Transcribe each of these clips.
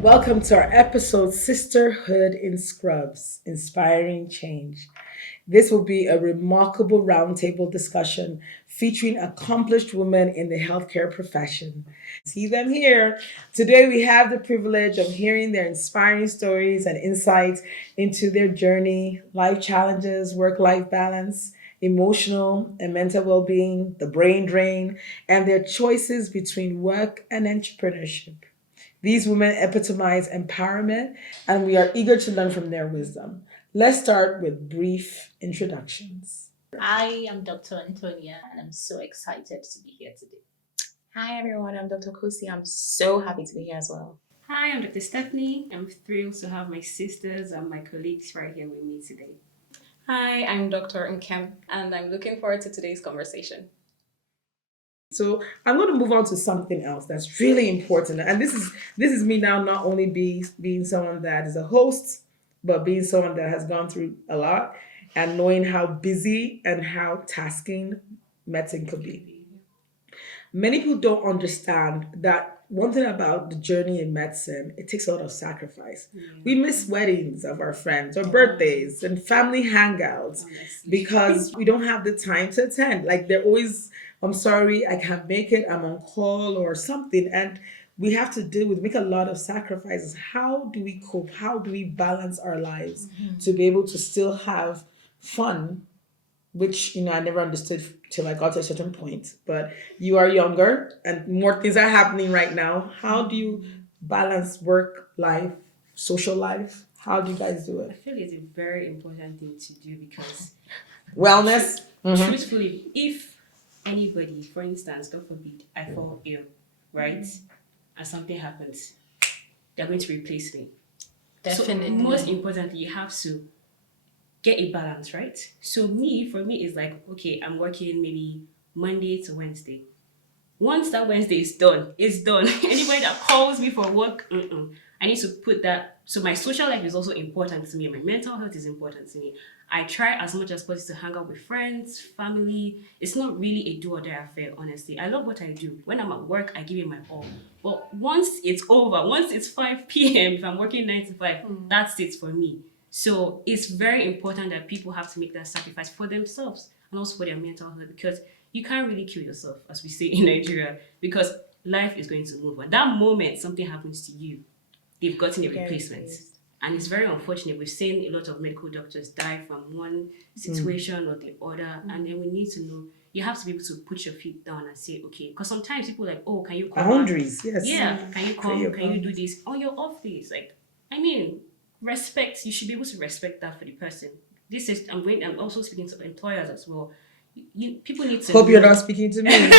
Welcome to our episode Sisterhood in Scrubs Inspiring Change. This will be a remarkable roundtable discussion featuring accomplished women in the healthcare profession. See them here. Today, we have the privilege of hearing their inspiring stories and insights into their journey, life challenges, work life balance, emotional and mental well being, the brain drain, and their choices between work and entrepreneurship. These women epitomize empowerment, and we are eager to learn from their wisdom. Let's start with brief introductions. I am Dr. Anthonia, and I'm so excited to be here today. Hi everyone, I'm Dr. Kosi. I'm so happy to be here as well. Hi, I'm Dr. Stephanie. I'm thrilled to have my sisters and my colleagues right here with me today. Hi, I'm Dr. Nkem, and I'm looking forward to today's conversation. So I'm going to move on to something else that's really important, and this is me now not only being someone that is a host, but being someone that has gone through a lot and knowing how busy and how tasking medicine could be. Many people don't understand that one thing about the journey in medicine, it takes a lot of sacrifice. We miss weddings of our friends or birthdays and family hangouts because we don't have the time to attend. Like they're always, I'm sorry, I can't make it, I'm on call or something. And we have to make a lot of sacrifices. How do we cope? How do we balance our lives to be able to still have fun, which I never understood till I got to a certain point. But you are younger and more things are happening right now. How do you balance work life, social life? How do you guys do I it? feel it's a very important thing to do because, Wellness. truthfully, if anybody, for instance, God forbid, I fall ill, right, and something happens, they're going to replace me. Definitely. So, most importantly, you have to get a balance, right? So for me, it's like, okay, I'm working maybe Monday to Wednesday. Once that Wednesday is done, it's done. Anybody that calls me for work, I need to put that. So my social life is also important to me. My mental health is important to me. I try as much as possible to hang out with friends, family. It's not really a do or die affair, honestly. I love what I do. When I'm at work, I give it my all. But once it's over, once it's 5 p.m., if I'm working 9 to 5, that's it for me. So it's very important that people have to make that sacrifice for themselves and also for their mental health because you can't really kill yourself, as we say in Nigeria, because life is going to move on. That moment something happens to you, they've gotten a replacement. And it's very unfortunate. We've seen a lot of medical doctors die from one situation or the other. And then we need to know, you have to be able to put your feet down and say, okay, because sometimes people are like, oh, can you come? Boundaries, yes. Yeah, can you come? Your Can you do this on your off days? Like, I mean, respect. You should be able to respect that for the person. This is I'm also speaking to employers as well. People need to Hope know. you're not speaking to me.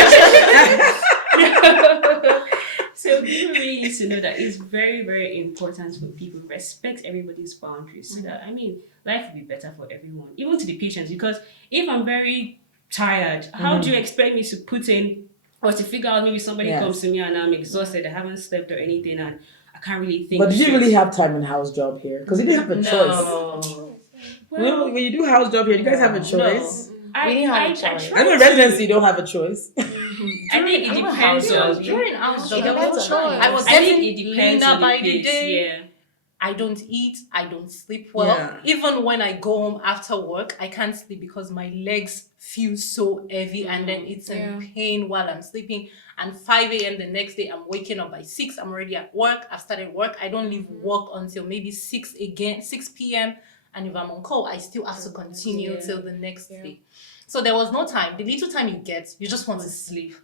So people really need to know that it's very, very important for people to respect everybody's boundaries so that, life will be better for everyone, even to the patients. Because if I'm very tired, how do you expect me to put in or to figure out maybe somebody comes to me and I'm exhausted, I haven't slept or anything and I can't really think. But did you straight. really have time in house job here? Because you didn't have a choice. Well, When you do house job here, you guys have a choice. We didn't have a choice. I know in residency you don't have a choice. I think it depends on During our job, depends on I was I think getting it depends leaner on the by the place, day. yeah. I don't eat. I don't sleep well. Yeah. Even when I go home after work, I can't sleep because my legs feel so heavy and then it's in pain while I'm sleeping. And 5 a.m. the next day, I'm waking up by 6. I'm already at work. I've started work. I don't leave work until maybe 6 p.m. And if I'm on call, I still have to continue till the next day. So there was no time. The little time you get, you just want to sleep.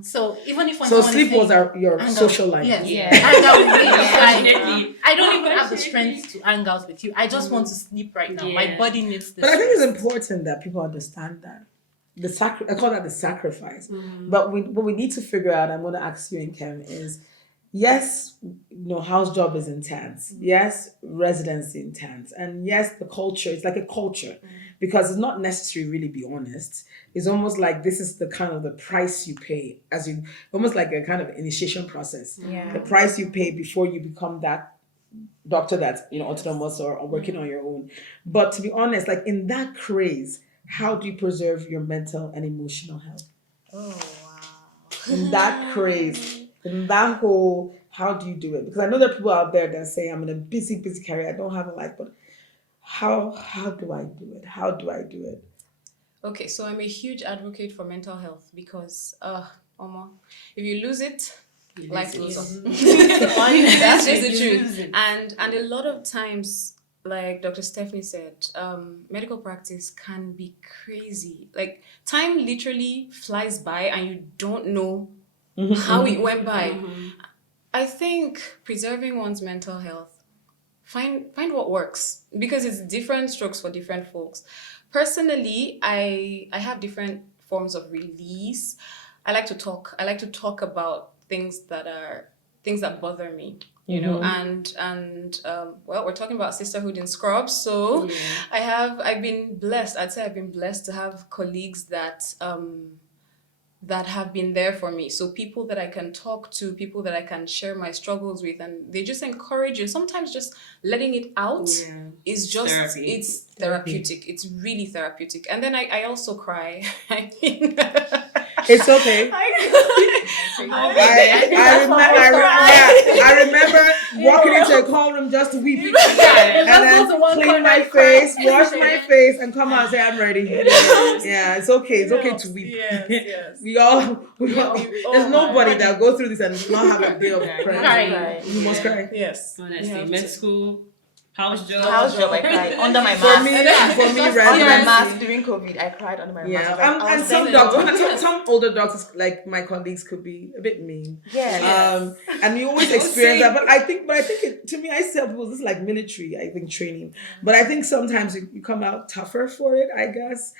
So even if when So someone sleep is saying, was your social life. yes, Yeah. hang out with me. Definitely. I don't even have the strength to hang out with you. I just want to sleep right now. My Yeah. body needs this. But I think it's important that people understand that. I call that the sacrifice. But what we need to figure out, I'm going to ask you and Ken, is yes, house job is intense. Yes, residency intense. And yes, the culture, it's like a culture. Because it's not necessary, really, be honest. It's almost like this is the kind of the price you pay almost like a kind of initiation process. The price you pay before you become that doctor that's autonomous or working on your own. But to be honest, like in that craze, how do you preserve your mental and emotional health? Oh wow. In that craze, in that whole How do you do it? Because I know there are people out there that say I'm in a busy career. I don't have a life, but how do I do it? How do I do it? Okay, so I'm a huge advocate for mental health because, Omo, if you lose it, life goes on. That's just the truth. And a lot of times, like Dr. Stephanie said, medical practice can be crazy. Like time literally flies by and you don't know how it went by. I think preserving one's mental health, find what works because it's different strokes for different folks. Personally, I have different forms of release. I like to talk. I like to talk about things that bother me. You know, and well, we're talking about sisterhood in Scrubs, so I've been blessed. I'd say I've been blessed to have colleagues that have been there for me. So people that I can talk to, people that I can share my struggles with, and they just encourage you. Sometimes just letting it out is just Therapy. it's therapeutic. It's really therapeutic. And then I also cry. I mean, it's okay. I remember walking into a call room just to weep and then clean my face, wash my face, and come out and say I'm ready. Yeah, it's okay. It's okay to weep. Yes. We all there's nobody that goes through this and not have a bit of crying. You must cry. Yes. Honestly, med school, house job, I cried under my mask. For me, under my residency. mask during COVID, I cried under my mask. And some doctors, some older doctors, like my colleagues, could be a bit mean. Yes. And you always experience that. But I think it, to me, I tell people this is like military. I think training. But I think sometimes you come out tougher for it. I guess.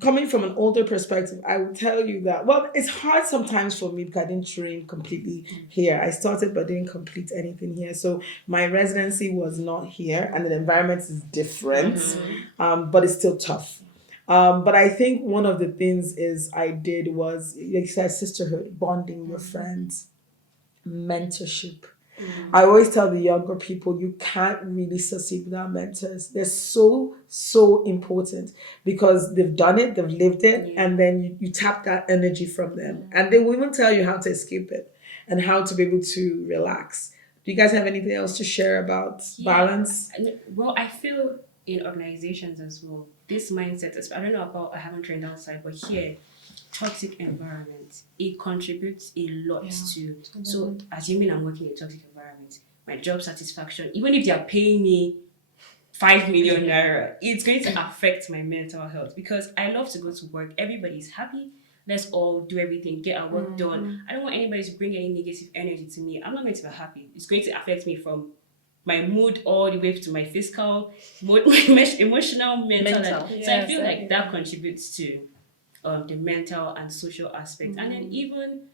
Coming from an older perspective, I would tell you that, well, it's hard sometimes for me because I didn't train completely here. I started but didn't complete anything here. So my residency was not here and the environment is different, but it's still tough. But I think one of the things I did was, like you said, sisterhood, bonding with friends, mentorship. I always tell the younger people, you can't really succeed without mentors. They're so important because they've done it, they've lived it, and then you tap that energy from them. And they will even tell you how to escape it and how to be able to relax. Do you guys have anything else to share about balance? Well, I feel in organizations as well, this mindset, I don't know about, I haven't trained outside, but here, toxic environment, it contributes a lot to. So assuming I'm working in a toxic environment, my job satisfaction, even if they are paying me 5 million naira, it's going to affect my mental health because I love to go to work. Everybody's happy. Let's all do everything, get our work done. I don't want anybody to bring any negative energy to me. I'm not going to be happy. It's going to affect me from my mood all the way to my physical, my emotional, mental. So I feel like that contributes to the mental and social aspect. And then even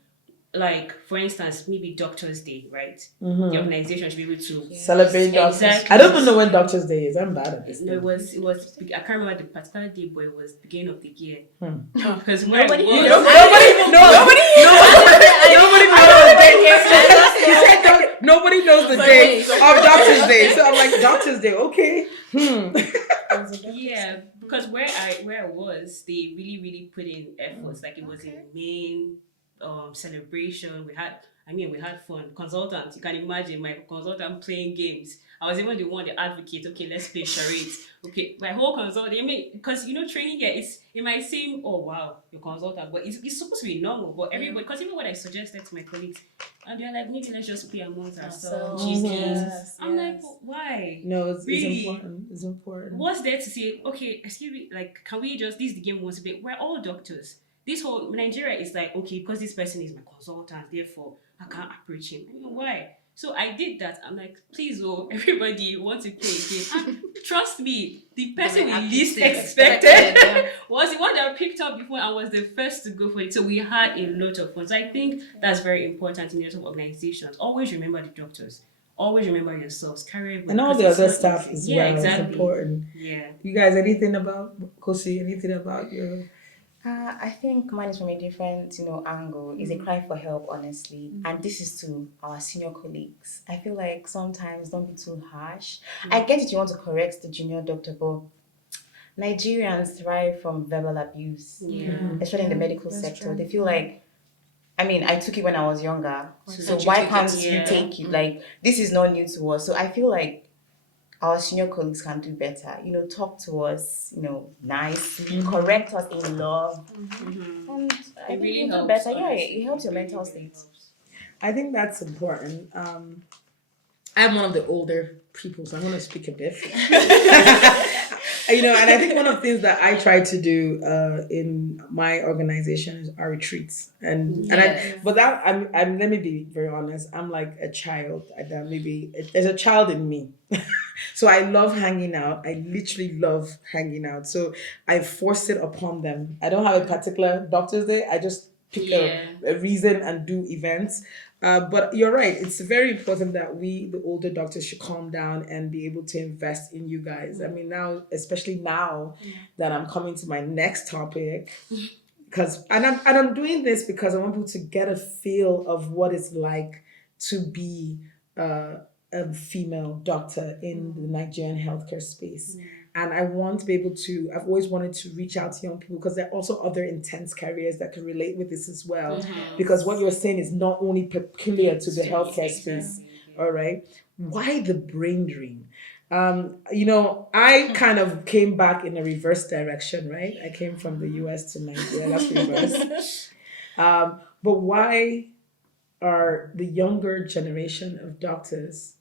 like, for instance, maybe Doctors' Day, right? The organization should be able to celebrate doctors. Exactly. I don't even know when Doctors' Day is. I'm bad at this. No, it was. I can't remember the particular day, but it was beginning of the year. Because nobody knows nobody knows the day of Doctor's Day. So I'm like, Doctor's Day, okay. Yeah, because where I was, they really put in efforts. Like it was a main celebration. We had fun. Consultants, you can imagine my consultant playing games. I was even the one to advocate. Okay, let's play charades. Okay, my whole consultant. Because training here, it might seem, oh wow, you're consultant, but it's supposed to be normal. But everybody, because even when I suggested to my colleagues, and they're like, maybe let's just play amongst ourselves. I'm like, but why? No, it's really important. It's important. What's there to say? Okay, excuse me, like, can we just this is the game we want to play? We're all doctors. This whole Nigeria is like, okay, because this person is my consultant, therefore I can't approach him. Why? So I did that. I'm like, please, everybody wants to play a game. Trust me, the person we least expected was the one that picked up before and was the first to go for it. So we had a lot of fun. So I think that's very important in terms of organizations. Always remember the doctors. Always remember yourselves. Carry and all the other staff as well. Exactly. It's important. Yeah. You guys, anything about Kosi? Anything about your? I think mine is from a different, angle. It's a cry for help, honestly. And this is to our senior colleagues. I feel like sometimes don't be too harsh. I get it, you want to correct the junior doctor, but Nigerians thrive from verbal abuse, especially in the medical sector. They feel like I mean, I took it when I was younger. So can't you why take can't it? you Yeah. take it? Like, this is not new to us. So I feel like our senior colleagues can do better. Talk to us, nicely, correct us in love. And I think really you do helps, better. Yeah, honestly. it helps your Really, mental really state. helps. I think that's important. I'm one of the older people, so I'm going to speak a bit. And I think one of the things that I try to do in my organization is our retreats, but let me be very honest. I'm like a child. There's a child in me, so I love hanging out. I literally love hanging out. So I force it upon them. I don't have a particular doctor's day. I just pick a reason and do events. But you're right. It's very important that we, the older doctors, should calm down and be able to invest in you guys. I mean, now, especially now that I'm coming to my next topic, I'm doing this because I want people to get a feel of what it's like to be a female doctor in the Nigerian healthcare space. And I want to be able to, I've always wanted to reach out to young people because there are also other intense careers that can relate with this as well. Because what you're saying is not only peculiar to the healthcare space. All right. Why the brain drain? I kind of came back in a reverse direction, right? I came from the US to Nigeria. That's reverse. But why are the younger generation of doctors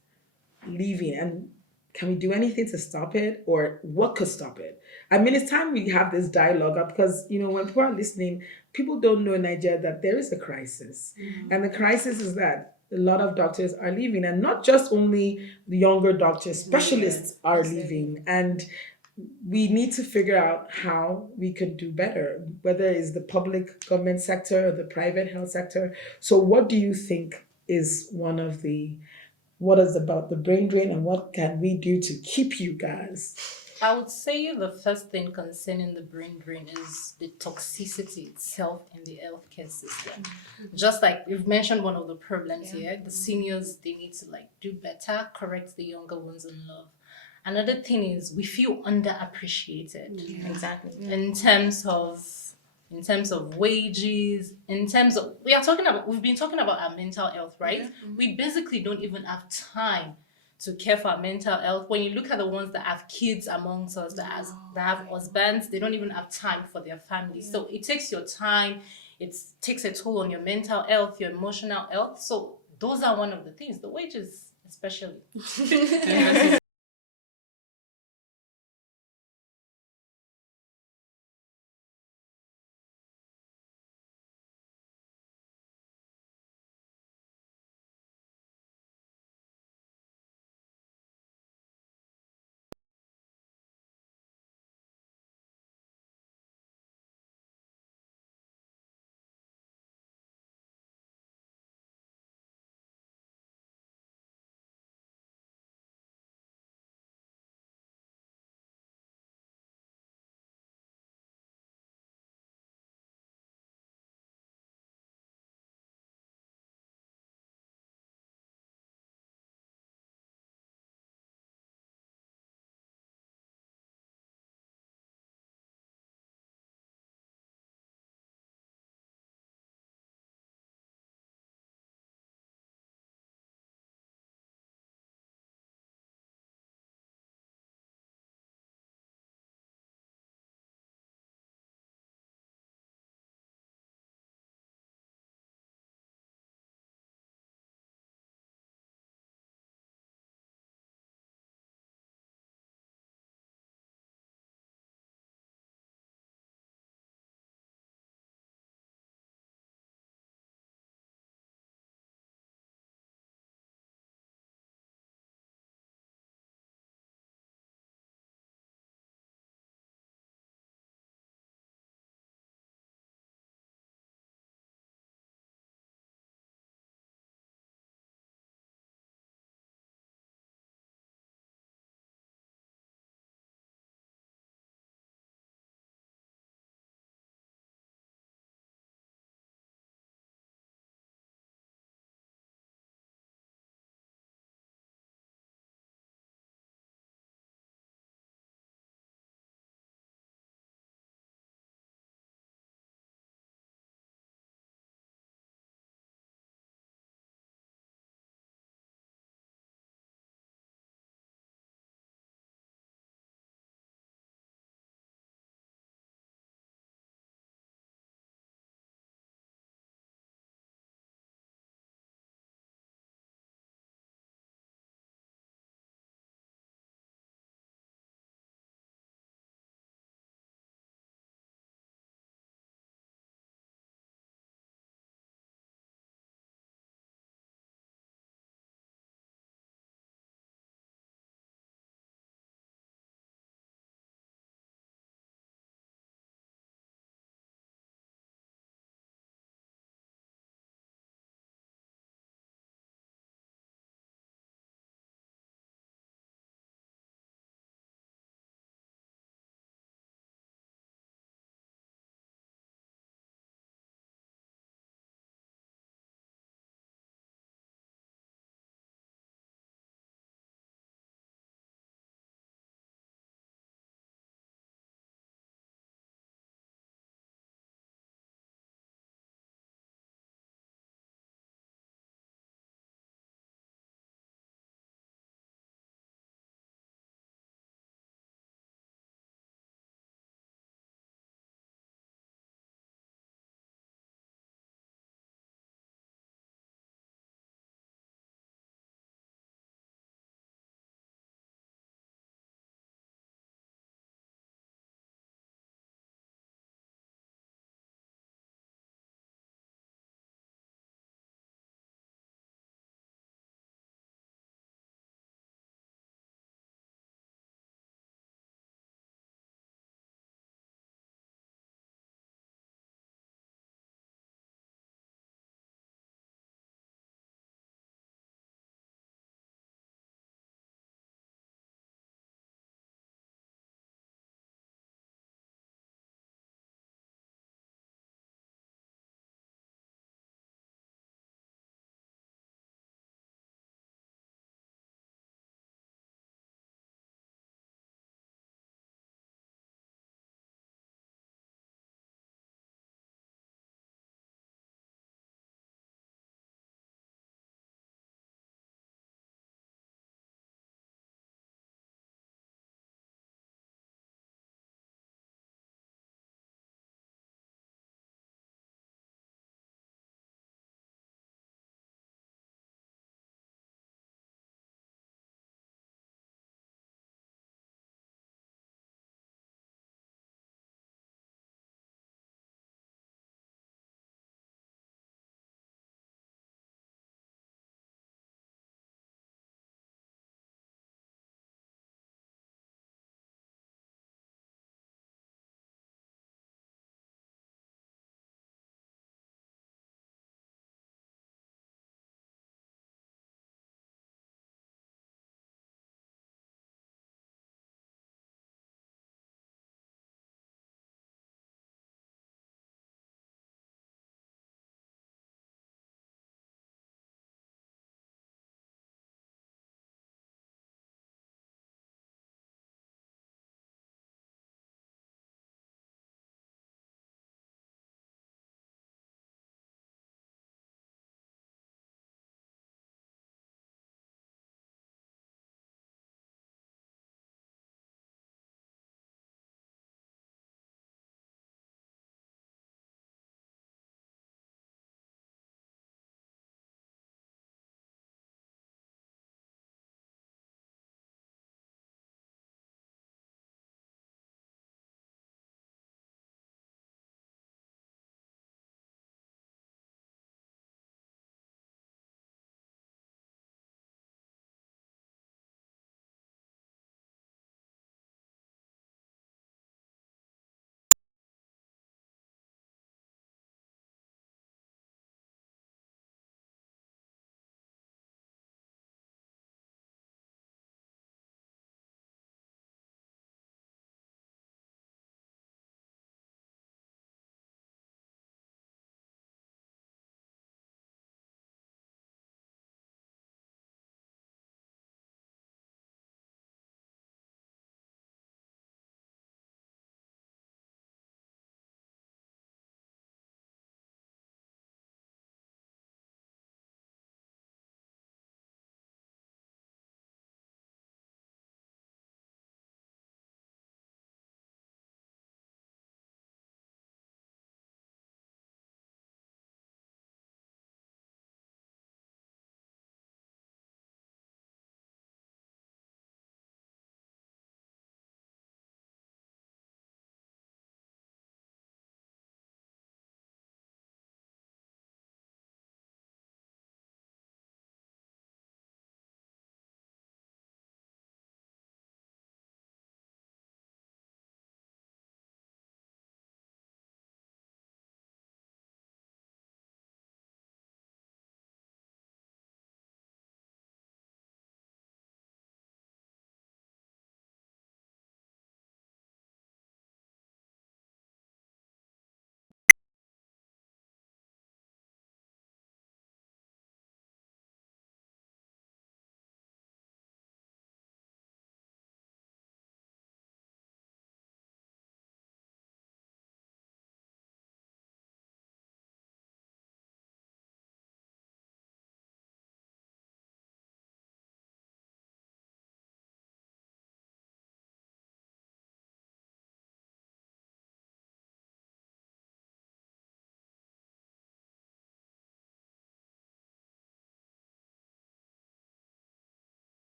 leaving? And can we do anything to stop it? Or what could stop it? I mean, it's time we have this dialogue up because, when people are listening, people don't know in Nigeria that there is a crisis. And the crisis is that a lot of doctors are leaving, and not just only the younger doctors, specialists are leaving. And we need to figure out how we could do better, whether it's the public government sector or the private health sector. So what do you think is what is about the brain drain, and what can we do to keep you guys? I would say the first thing concerning the brain drain is the toxicity itself in the healthcare system. Just like we've mentioned, one of the problems here, the seniors, they need to do better, correct the younger ones in love. Another thing is we feel underappreciated Exactly. in terms of wages, we've been talking about our mental health, right? We basically don't even have time to care for our mental health. When you look at the ones that have kids amongst us, that have husbands, they don't even have time for their families. So it takes your time, it takes a toll on your mental health, your emotional health. So those are one of the things, the wages especially.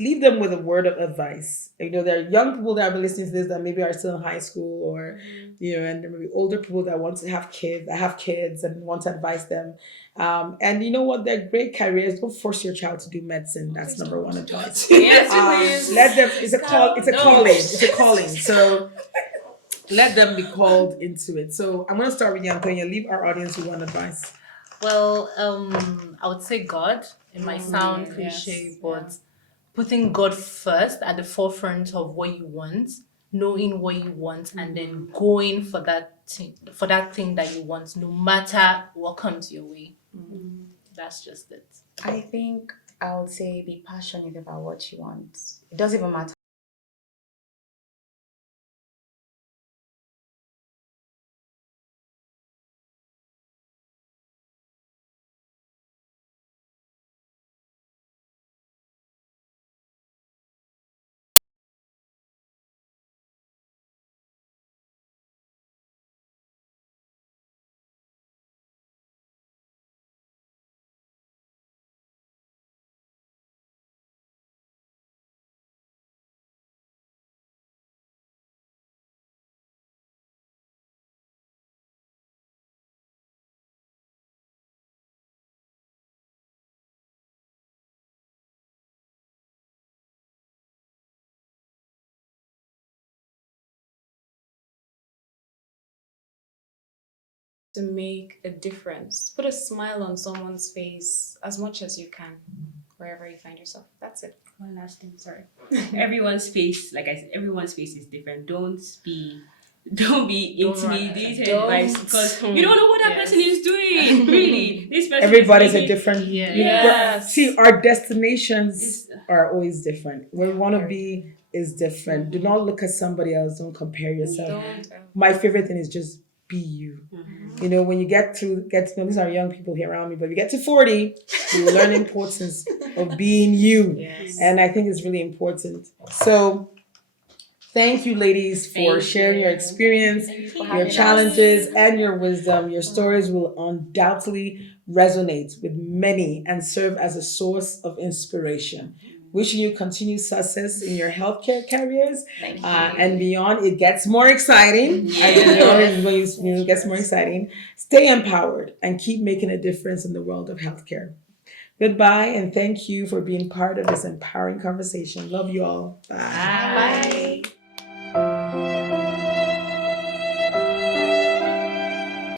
leave them with a word of advice. There are young people that are listening to this that maybe are still in high school, or and there may be older people that want to have kids and want to advise them. And you know what? They're great careers. Don't force your child to do medicine. That's number one advice. Yes, please. Let them. It's a call. It's a calling. It's a calling. So let them be called into it. So I'm going to start with you, Anthonia. Leave our audience with one advice. Well, I would say God. It might sound cliche, but putting God first at the forefront of what you want, knowing what you want, and then going for that thing that you want, no matter what comes your way. That's just it. I think I would say be passionate about what you want. It doesn't even matter. To make a difference. Put a smile on someone's face as much as you can, wherever you find yourself. That's it. One last thing, sorry. Everyone's face, like I said, everyone's face is different. Don't be intimidated by, because you don't know what that person is doing. Really, this person. Everybody's a different. Yes. See, our destinations are always different. Where we want to be is different. Do not look at somebody else. Don't compare yourself. My favorite thing is just be you. When you get to know, these are young people here around me, but if you get to 40, you will learn the importance of being you. Yes. And I think it's really important. So thank you, ladies, for sharing your experience, your challenges, and your wisdom. Your stories will undoubtedly resonate with many and serve as a source of inspiration. Wishing you continued success in your healthcare careers and beyond. It gets more exciting. It gets more exciting. Stay empowered and keep making a difference in the world of healthcare. Goodbye, and thank you for being part of this empowering conversation. Love you all. Bye. Bye.